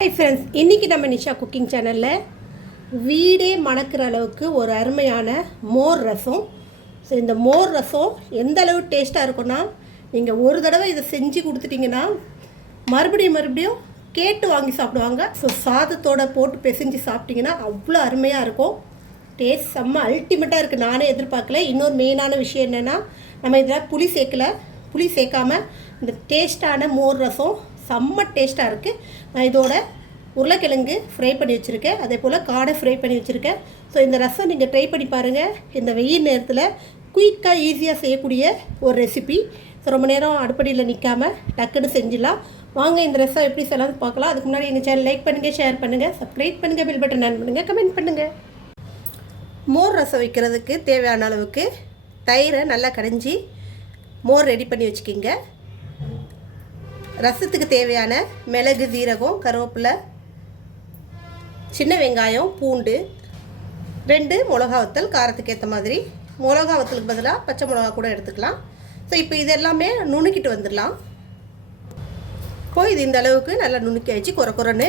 Hi friends, இன்றைக்கி நம்ம Nisha cooking சேனலில் வீடே மணக்கிற அளவுக்கு ஒரு அருமையான மோர் ரசம். ஸோ இந்த மோர் ரசம் எந்த அளவு டேஸ்ட்டாக இருக்குன்னா, நீங்கள் ஒரு தடவை இதை செஞ்சு கொடுத்துட்டிங்கன்னா மறுபடியும் கேட்டு வாங்கி சாப்பிடுவாங்க. ஸோ சாதத்தோடு போட்டு பிசைஞ்சு சாப்பிட்டிங்கன்னா அவ்வளோ அருமையாக இருக்கும். டேஸ்ட் செம்ம அல்டிமேட்டாக இருக்குது. நானே எதிர்பார்க்கல. இன்னொரு மெயினான விஷயம் என்னென்னா, நம்ம இதில் புளி சேர்க்காமல் இந்த டேஸ்ட்டான மோர் ரசம் செம்ம டேஸ்ட்டாக இருக்குது. நான் இதோட உருளைக்கிழங்கு ஃப்ரை பண்ணி வச்சுருக்கேன், அதே போல் காடை ஃப்ரை பண்ணி வச்சுருக்கேன். ஸோ இந்த ரசம் நீங்கள் ட்ரை பண்ணி பாருங்கள். இந்த வெயில் நேரத்தில் குயிக்காக ஈஸியாக செய்யக்கூடிய ஒரு ரெசிபி. ஸோ ரொம்ப நேரம் அடுப்படியில் நிற்காமல் டக்குன்னு செஞ்சிடலாம். வாங்க இந்த ரசம் எப்படி செய்யலாம்னு பார்க்கலாம். அதுக்கு முன்னாடி எங்கள் சேனல் லைக் பண்ணுங்கள், ஷேர் பண்ணுங்கள், சப்ஸ்கிரைப் பண்ணுங்கள், பெல் பட்டன் ஆன் பண்ணுங்கள், கமெண்ட் பண்ணுங்கள். மோர் ரசம் வைக்கிறதுக்கு தேவையான அளவுக்கு தயிரை நல்லா கடைஞ்சி மோர் ரெடி பண்ணி வச்சுக்கிங்க. ரசத்துக்கு தேவையான மிளகு, ஜீரகம், கருவேப்பிலை, சின்ன வெங்காயம், பூண்டு, 2 மிளகா வத்தல் காரத்துக்கு ஏற்ற மாதிரி. மிளகா வத்தலுக்கு பதிலாக பச்சை மிளகா கூட எடுத்துக்கலாம். ஸோ இப்போ இது எல்லாமே நுணுக்கிட்டு வந்துடலாம். இப்போ இது இந்த அளவுக்கு நல்லா நுணுக்கி வச்சு குறைன்னு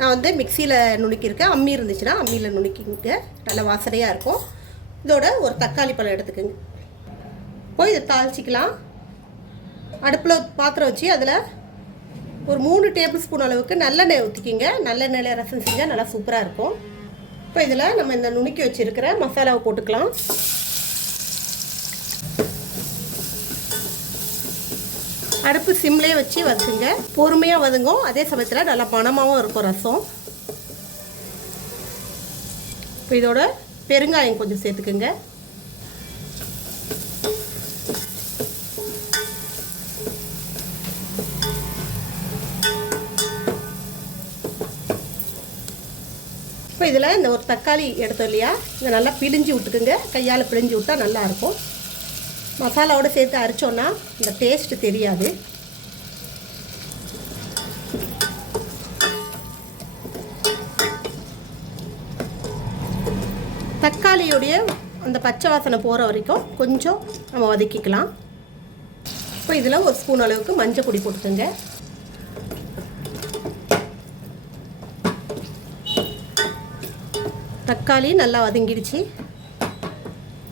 நான் மிக்சியில் நுணுக்கியிருக்கேன். அம்மி இருந்துச்சுன்னா அம்மியில் நுணுக்கிங்க, நல்லா வாசனையாக இருக்கும். இதோட ஒரு தக்காளி பழம் எடுத்துக்கோங்க. இப்போ இதை தாளிச்சிக்கலாம். அடுப்பில் பாத்திரம் வச்சு அதில் ஒரு 3 டேபிள் ஸ்பூன் அளவுக்கு நல்லெண்ணெய் ஊற்றிக்கிங்க. நல்லெண்ணெயில் ரசம் செஞ்சால் நல்லா சூப்பராக இருக்கும். இப்போ இதில் நம்ம இந்த நுணுக்கி வச்சுருக்கிற மசாலாவை போட்டுக்கலாம். அடுப்பு சிம்லேயே வச்சு வதக்குங்க. பொறுமையாக வதங்கும், அதே சமயத்தில் நல்லா மணமாகவும் இருக்கும் ரசம். இப்போ இதோட பெருங்காயம் கொஞ்சம் சேர்த்துக்குங்க. இப்போ இதில் இந்த ஒரு தக்காளி எடுத்தோம் இல்லையா, இதை நல்லா பிழிஞ்சு விட்டுக்குங்க. கையால் பிழிஞ்சு விட்டால் நல்லாயிருக்கும். மசாலாவோடு சேர்த்து அரைச்சோன்னா இந்த டேஸ்ட்டு தெரியாது. தக்காளியோடைய அந்த பச்சை வாசனை போகிற வரைக்கும் கொஞ்சம் நம்ம வதக்கிக்கலாம். இப்போ இதில் ஒரு ஸ்பூன் அளவுக்கு மஞ்சள் பொடி போட்டுக்கோங்க. தக்காளி நல்லா வதங்கிடுச்சு.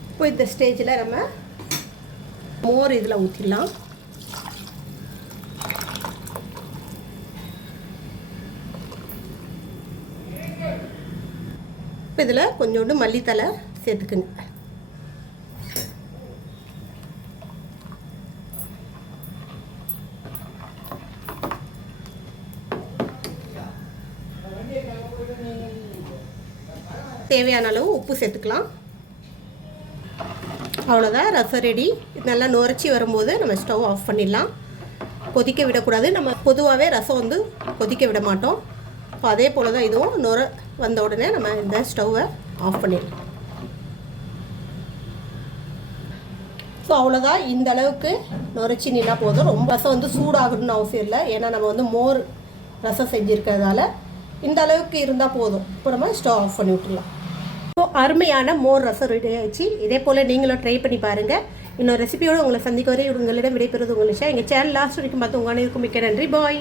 இப்போ இந்த ஸ்டேஜில் நம்ம மோர் இதில் ஊற்றிடலாம். இப்போ இதில் கொஞ்சோண்டு மல்லித்தலை சேர்த்துக்குங்க. தேவையான அளவு உப்பு சேர்த்துக்கலாம். அவ்வளோதான், ரசம் ரெடி. நல்லா நுரைச்சி வரும்போது நம்ம ஸ்டவ் ஆஃப் பண்ணிடலாம். கொதிக்க விடக்கூடாது. நம்ம பொதுவாகவே ரசம் கொதிக்க விட மாட்டோம். இப்போ அதே போல் தான் இதுவும் நுர வந்த உடனே நம்ம இந்த ஸ்டவ்வை ஆஃப் பண்ணிடலாம். ஸோ அவ்வளோதான், இந்த அளவுக்கு நுரைச்சி நின்னா போதும். ரொம்ப ரசம் சூடாகணும்னு அவசியம் இல்லை. ஏன்னா நம்ம மோர் ரசம் செஞ்சுருக்கிறதால இந்த அளவுக்கு இருந்தால் போதும். இப்போ நம்ம ஸ்டவ் ஆஃப் பண்ணி விட்டுடலாம். ஸோ அருமையான மோர் ரசம் ரெடி ஆகிடுச்சு. இதே போல் நீங்களும் ட்ரை பண்ணி பாருங்கள். இன்னொரு ரெசிபியோடு உங்களை சந்திக்க வரை உங்களிடம் விடைபெறுவது உங்கள் நிஷா. எங்கள் சேனல் லாஸ்ட் வரைக்கும் பார்த்து உங்கள் அனைவருக்கும் மிக்க நன்றி. பாய்.